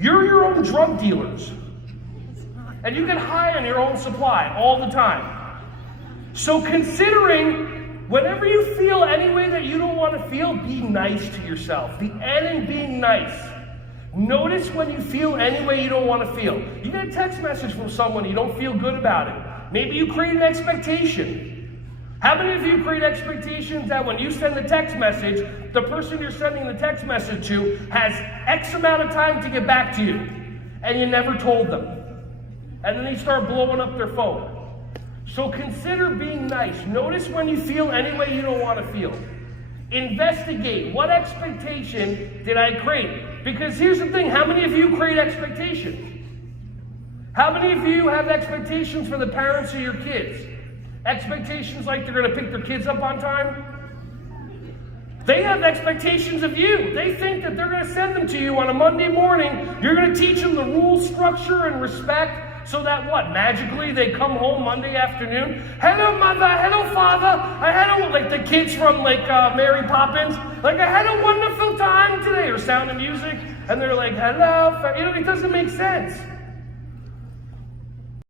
You're your own drug dealers. And you get high on your own supply all the time. So considering, whenever you feel any way that you don't want to feel, be nice to yourself. The N in being nice. Notice when you feel any way you don't want to feel. You get a text message from someone, you don't feel good about it. Maybe you create an expectation. How many of you create expectations that when you send the text message, the person you're sending the text message to has X amount of time to get back to you, and you never told them? And then they start blowing up their phone. So consider being nice. Notice when you feel any way you don't want to feel. Investigate, what expectation did I create? Because here's the thing, how many of you create expectations? How many of you have expectations for the parents of your kids? Expectations like they're going to pick their kids up on time? They have expectations of you. They think that they're going to send them to you on a Monday morning. You're going to teach them the rules, structure, and respect so that what? Magically they come home Monday afternoon. Hello, mother. Hello, father. I had like the kids from Mary Poppins. Like, I had a wonderful time today, or Sound of Music. And they're like, hello. It doesn't make sense.